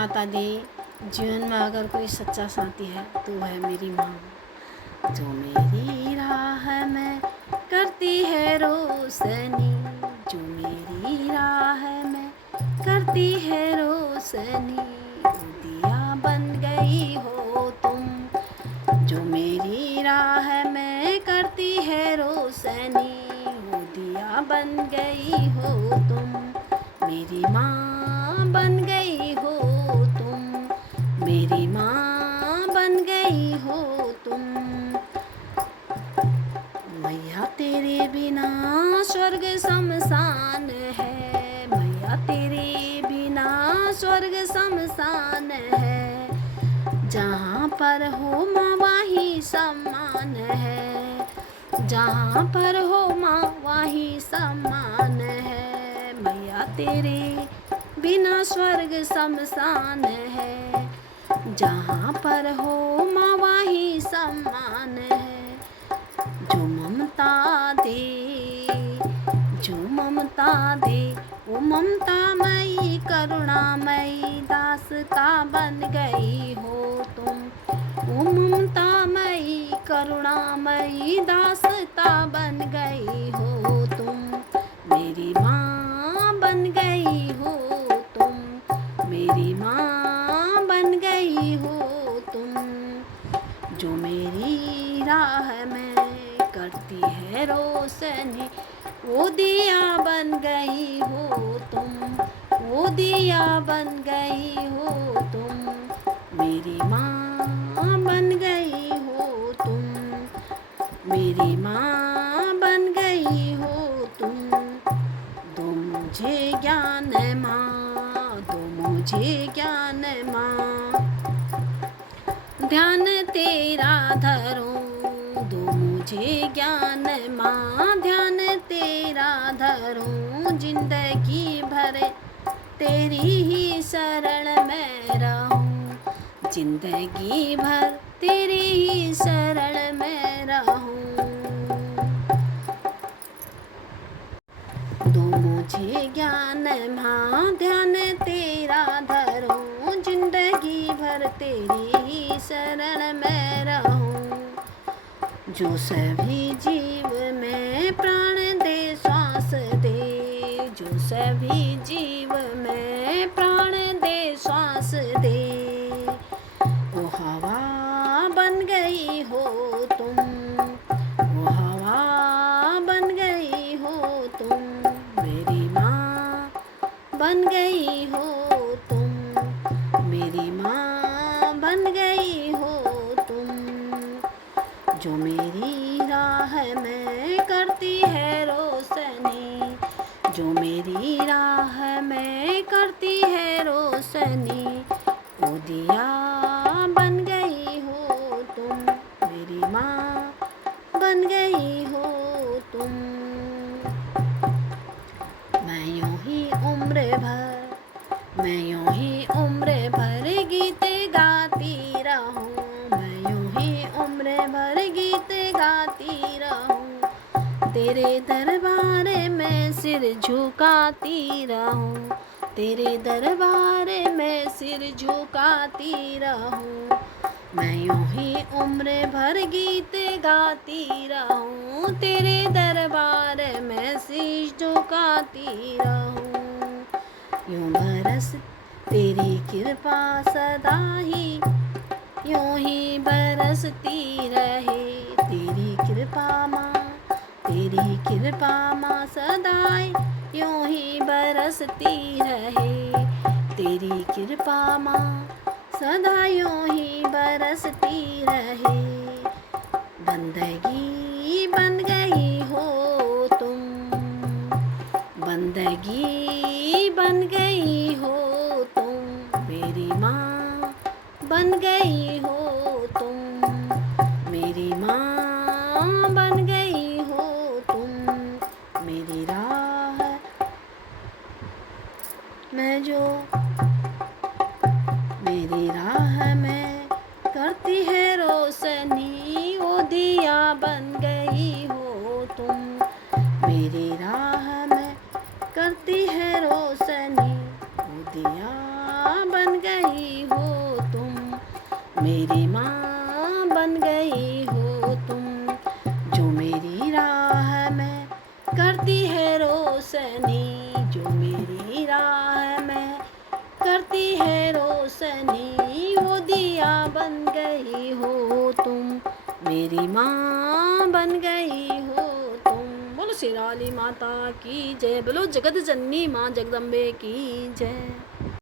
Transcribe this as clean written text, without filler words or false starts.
माता दी, जीवन में अगर कोई सच्चा साथी है तो वह है मेरी माँ, जो मेरी राह में करती है रोशनी, जो मेरी राह में करती है रोशनी। दिया बन गई हो तुम, जो मेरी राह में करती है रोशनी। दिया बन गई हो तुम, मेरी माँ बन गई हो तुम, मेरी माँ बन गई हो तुम। मैया तेरे बिना स्वर्ग शमशान है, मैया तेरे बिना स्वर्ग शमशान है। जहाँ पर हो माँ वहीं सम्मान है, जहाँ पर हो माँ वहीं सम्मान है। मैया तेरे बिना स्वर्ग शमशान है, जहाँ पर हो माँ वहीं सम्मान है। जो ममता दे, जो ममता दे, वो ममतामयी करुणामयी दासता बन गई हो तुम। वो ममतामयी करुणामयी दासता बन गई हो तुम, मेरी माँ बन गई हो तुम, मेरी माँ बन गई हो तुम। जो मेरी राह में करती है रोशनी, वो दिया बन गई हो तुम, वो दिया बन गई हो तुम। मेरी माँ बन गई हो तुम, मेरी माँ बन गई हो तुम। दो मुझे ज्ञान माँ, दो मुझे ज्ञान माँ, ध्यान तेरा धरूं। दो मुझे ज्ञान माँ, ध्यान तेरा धरूं। जिंदगी भर तेरी ही शरण में रहूं, जिंदगी भर तेरी ही शरण में रहूं। दो मुझे ज्ञान माँ, ध्यान तेरा धरूं। जिंदगी भर तेरी ही शरण में रहूं। जो सभी जीव में प्राण दे श्वास दे, जो सभी जीव में प्राण दे श्वास दे। वो हवा बन गई हो तुम, वो हवा बन गई हो तुम। मेरी माँ बन गई हो तुम, मेरी माँ बन गई हो तुम। जो मेरी राह में करती है रोशनी, जो मेरी राह में करती है रोशनी। वो दिया बन गई हो तुम, मेरी माँ बन गई हो तुम। मैं यूं ही उम्र भर, मैं यूं ही उम्र भर गीत गाती रहूं। मैं यूं ही उम्र भर गीत गाती रहूं। तेरे दरबार में सिर झुकाती रहूं, तेरे दरबार में सिर झुकाती रहूं। मैं यूं ही उम्र भर गीत गाती रहूं, तेरे दरबार में सिर झुकाती रहूं। यूं बरस तेरी कृपा सदा ही, यूं ही बरसती रहे। तेरी कृपा माँ, तेरी कृपा माँ सदाई यूं ही बरसती रहे। तेरी कृपा माँ सदा यूं ही बरसती रहे। बंदगी बन गई हो तुम, बंदगी बन गई हो तुम। मेरी माँ बन गई हो तुम, मेरी माँ बन गई हो तुम। मेरी राह में जो, मेरी राह में करती है रोशनी। वो दिया बन गई हो बन गई हो तुम, मेरी माँ बन गई हो तुम। जो मेरी राह में करती है रोशनी, जो मेरी राह में करती है रोशनी, वो दिया बन गई हो तुम, मेरी माँ बन गई हो तुम। बोलो शेरावाली माता की जय, बोलो जगत जननी माँ जगदम्बे की जय।